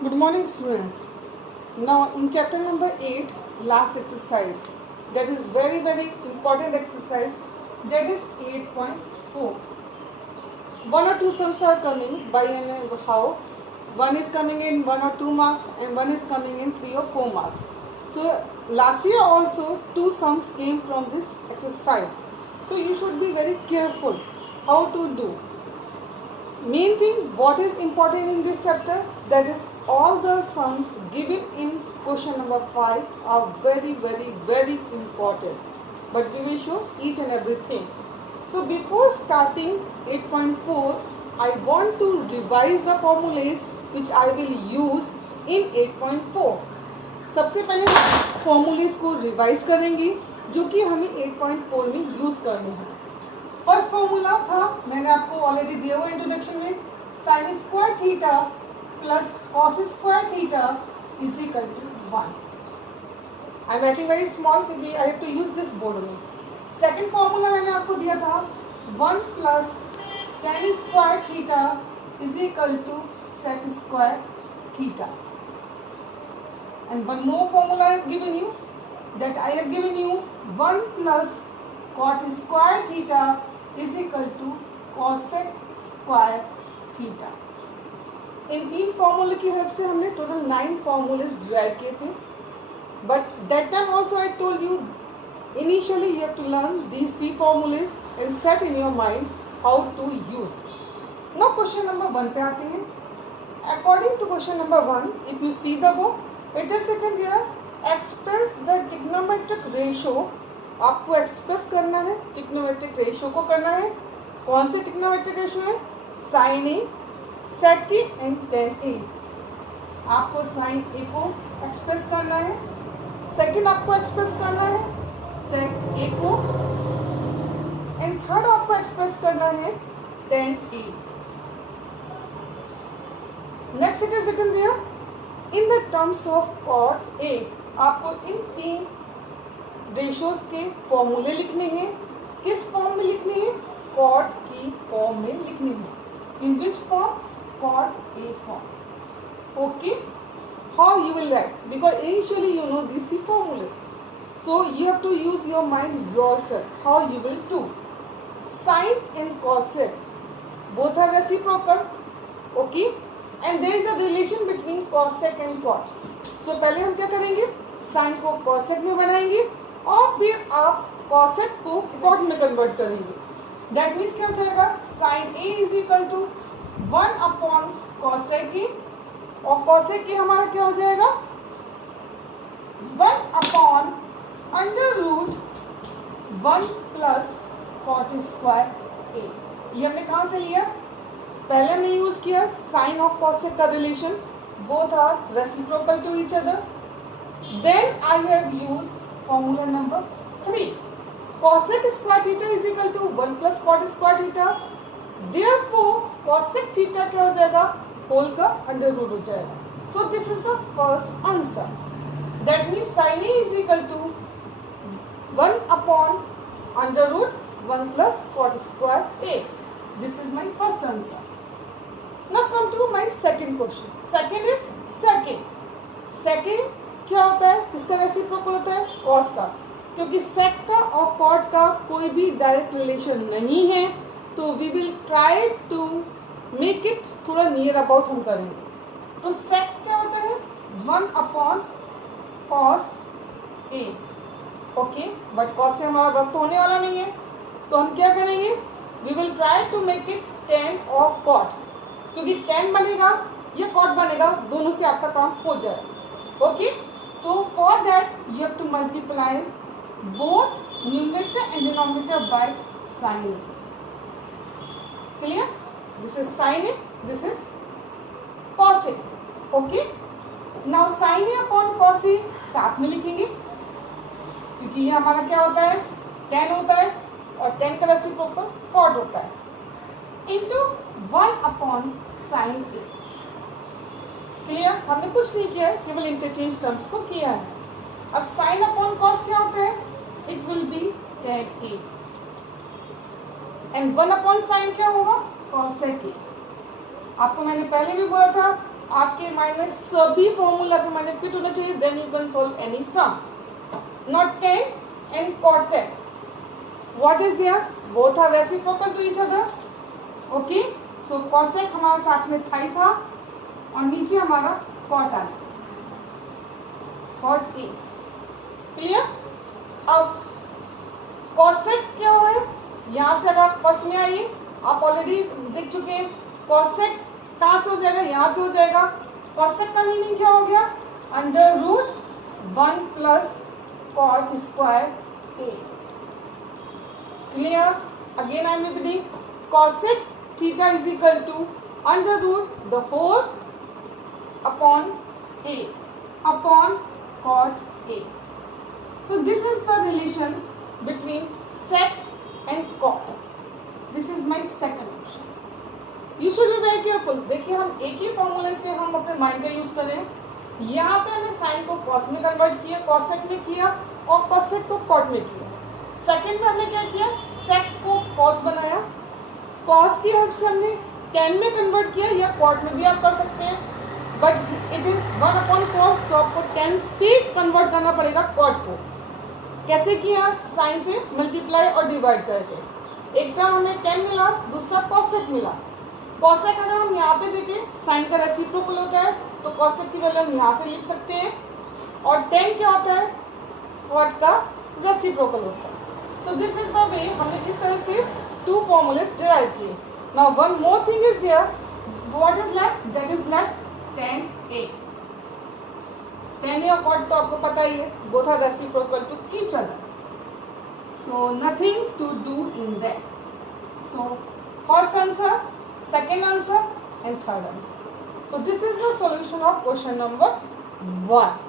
Good morning, students. Now, in chapter number 8, last exercise, that is very, very important exercise, that is 8.4. One or two sums are coming by how? One is coming in 1 or 2 marks and one is coming in 3 or 4 marks. So, last year also 2 sums came from this exercise. So, you should be very careful how to do. Main thing what is important in this chapter, that is all the sums given in question number 5 are very, very, very important, but we will show each and everything. So before starting 8.4, I want to revise the formulas which I will use in 8.4. सबसे पहले formulas को revise करेंगे जो कि हमें 8.4 में use करने हैं. फर्स्ट फॉर्मूला था, मैंने आपको ऑलरेडी दिया हुआ इंट्रोडक्शन में, sine square theta plus cos square theta is equal to 1. I am writing very small क्योंकि I have to use this board में. सेकंड फॉर्मूला मैंने आपको दिया था 1 plus tan square theta is equal to sec square theta. And one more formula I have given you, that I have given you 1 plus cot square theta is equal to cosec square theta. इन 3 फॉर्मूले की help से हमने total 9 formulas derive किए थे. But that time also I told you initially you have to learn these 3 formulas and set in your mind how to use. Now question number 1 पे आते हैं. According to question number 1, if you see the book, it is written here express the trigonometric ratio. आपको express करना है, trigonometric ratio को करना है. कौन से ट्रिग्नोमेट्रिक रेशियो है? Sine A, sec A and ten ए. आपको साइन ए को एक्सप्रेस करना है. सेकंड आपको एक्सप्रेस करना है सेक ए को, एंड थर्ड आपको एक्सप्रेस करना है tan A. Next it is written here in the terms of cot A. आपको इन 3 रेशियोज के फॉर्मूले लिखने हैं. किस फॉर्म में लिखने हैं? कॉट की फॉर्म में लिखने हैं. In which form? Cot A form. Okay, how you will write, because initially you know these 3 formulas, so you have to use your mind yourself. How you will do? Sine and cosec both are reciprocal, okay, and there is a relation between cosec and cot. So पहले हम क्या करेंगे? Sign को cosec में बनाएंगे और फिर आप cosec को cot में कन्वर्ट करेंगे. दैट मीन्स क्या हो जाएगा? Sine A is equal to 1 upon cosec A, और cosec ए हमारा क्या हो जाएगा? 1 upon under root 1 plus cot square A. ये हमने कहाँ से लिया? पहले हमने यूज किया साइन और कॉसेक का relation, both are reciprocal to each other. Then I have used formula number 3, cosec square theta is equal to 1 plus cot square theta. Therefore cosec theta क्या हो जाएगा? होल का अंडर रूट हो जाएगा. So this is the first answer. That means sine A is equal to 1 upon under root 1 plus cot square A. This is my first answer. Now come to my second question. Second is secant. Secant क्या होता है? किसका reciprocal होता है? cos का. क्योंकि sec का और cot का कोई भी डायरेक्ट रिलेशन नहीं है, तो we will try to make it थोड़ा नियर अबाउट हम करेंगे. तो sec क्या होता है? 1 upon cos a. Okay, but cos से हमारा वर्क तो होने वाला नहीं है, तो हम क्या करेंगे? We will try to make it tan और cot. क्योंकि tan बनेगा या cot बनेगा, दोनों से आपका काम हो जाएगा. ओके, तो for that you have to multiply both numerator and denominator by sine A. Clear? This is sine A, this is cos A. Okay, now sine A upon cos A साथ में लिखेंगे, क्योंकि ये हमारा क्या होता है? tan होता है, और tan का रेसिप्रोकल cot होता है, into 1 upon sine A. Clear? हमने कुछ नहीं किया है, केवल इंटरचेंज टर्म्स को किया है. अब साइन अपॉन कॉस क्या होता है? It will be tan A, and 1 upon sine क्या होगा? cosec ए. आपको मैंने पहले भी बोला था आपके माइंड में सभी फॉर्मूला के माइंड में फिट होना चाहिए, then you can solve any sum. Not tan and cot. What is there? Both are reciprocal to each other. Okay, so cosec हमारा साथ में था ही था और नीचे हमारा cot आ गया, cot A. क्लियर? अब cosec क्या है, यहाँ से अगर फर्स्ट में आइए, आप ऑलरेडी देख चुके हैं. cosec कहाँ से हो जाएगा, यहाँ से हो जाएगा. cosec का मीनिंग क्या हो गया, under root 1 plus cot square A. Clear? Again I am repeating. Cosec theta is equal to under root the whole upon A upon cot A. So this is the relation between sec and cot. This is my second option. You should be very careful. देखिए हम एक ही फॉर्मूले से हम अपने mind का use करें. यहाँ पे हमने साइन को कॉस में कन्वर्ट किया, कॉसेक में किया और कॉसेक को कॉट में किया. सेकेंड में हमने क्या किया, सेक को कॉस बनाया, कॉस की हेल्प से हमने tan में कन्वर्ट किया, या कॉट में भी आप कर सकते हैं, but it is 1 upon cos, तो आपको tan से कन्वर्ट करना पड़ेगा कॉट को. कैसे किया, साइन से मल्टीप्लाई और डिवाइड करके. एक टर्म हमें tan मिला, दूसरा कॉसेक मिला. कॉसेक अगर हम यहाँ पे देखें, साइन का रेसिप्रोकल होता है, तो कॉसेक की वैल्यू हम यहाँ से लिख सकते हैं, और tan क्या होता है, कॉट का रेसिप्रोकल होता है. So this is the way हमने किस तरह से two formulas derive किए. Now one more thing is there. What is left? That is left tan A. Tan A और cot तो आपको पता ही है. Both are reciprocal to each other. So nothing to do in that. So first answer, second answer and third answer. So this is the solution of question number 1.